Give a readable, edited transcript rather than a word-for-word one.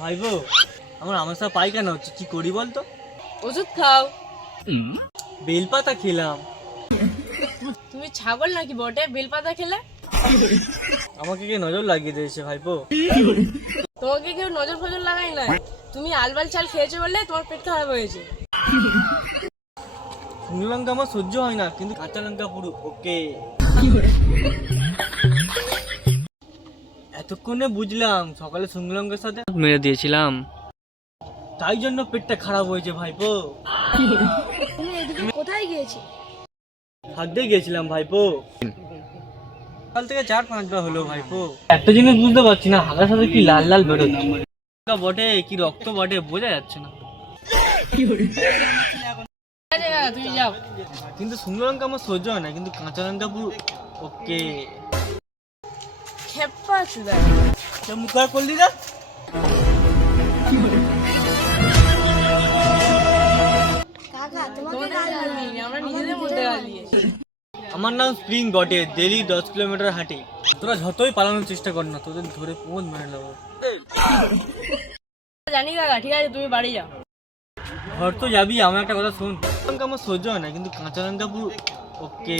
ভাইবো আমার আমাশা পায়খানা হচ্ছে, কি করি বলতো? ওষুধ খাও। বেলপাতা খেলাম। তুমি ছাগল নাকি বটে বেলপাতা খেলে? আমাকে কে নজর লাগিয়ে দিয়েছে ভাইপো? তোমাকে কেউ নজর ফজর লাগাই না, তুমি আলবাল চাল খেয়েছো বললে তোমার পেট খারাপ হয়েছে। শুকনো লঙ্কা আমার সহ্য হয় না, কিন্তু কাঁচা লঙ্কা পুরো ওকে। এতক্ষণে বুঝলাম সকালে শুকনো লঙ্কার সাথে মেরে দিয়েছিলাম, তাই জন্য পেটটা খারাপ হয়েছে ভাইপো। তুমি এদিকে কোথায় গিয়েছি? হাত দিয়ে গেছিলাম ভাইপো, সকাল থেকে 4-5 বার হলো ভাইপো। একটা জিনিস বুঝতে পারছি না, হাগার সাথে কি লাল লাল বেরোচ্ছে, বটে কি রক্ত বটে বোঝা যাচ্ছে না। তুমি যাও। কিন্তু শুকনো লঙ্কা আমার সহ্য হয় না, কিন্তু কাঁচা লঙ্কা পুরো ওকে। খেপা চুদা। মুখ আর করলি না? কাকা তোমাকে তোমাদের গাল গাল দিইনি, দিইনি, আমরা নিজেদের মধ্যে গাল দিয়েছি। আমার নাম স্প্রিং বটে, ডেলি 10 কিলোমিটার হাঁটি। তোরা যতই পালানোর চেষ্টা কর না, তোদের ধরে পোঁদ মেরে নেবো। জানি কাকা, ঠিক আছে তুমি বাড়ি যাও। ঘর তো যাবি, আমার একটা কথা শুন। লঙ্কা আমার সহ্য হয় না, কিন্তু কাঁচা লঙ্কা পুরো ওকে।